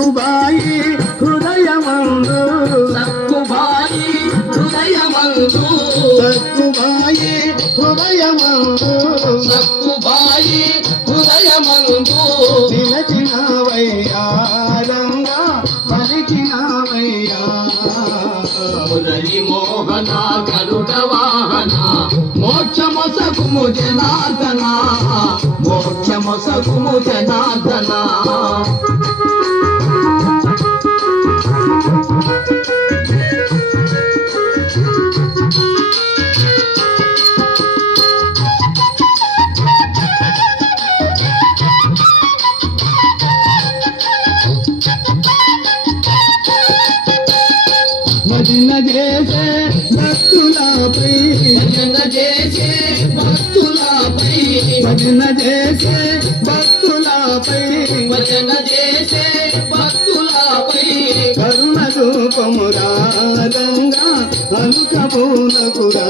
సక్కుబాయి హృదయమందు సక్కుబాయి హృదయమందు సక్కుబాయి హృదయమందు సక్కుబాయి హృదయమందు నిలచినవయ్యా రంగా పలికినవయ్యా మురళి మోహన గరుడ వాహన మోక్షమొసగుము జనార్దన మోక్షమొసగుము జనార్దన భజన చేసే భక్తులపై భజన చేసే భక్తులపై భజన చేసే భక్తులపై భజన చేసే భక్తులపై కరుణ రూపమురా రంగా అలుకబోనకురా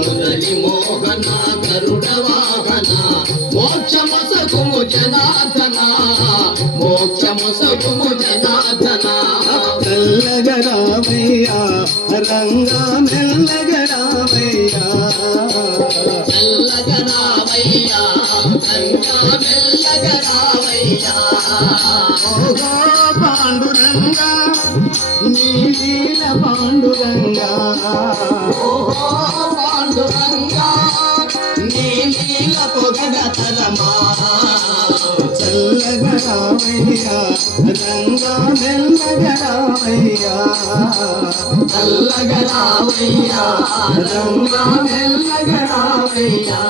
మురళి మోహన గరుడ వాహన మోక్షమొసగుము జనార్దన మోక్షమొసగుము జనార్దన మెల్లగరామయ్యా రంగా మెల్లగరామయ్యా మెల్లగరామయ్యా రంగా మెల్లగరామయ్యా ఓహో పాండురంగా నీలీల పాండురంగా ఓహో పాండురంగా నీ నీల పొగడతరమా చల్లగరామయ్యా రంగా మెల్లగరామయ్యా చల్లగరామయ్యా రంగా మెల్లగరామయ్యా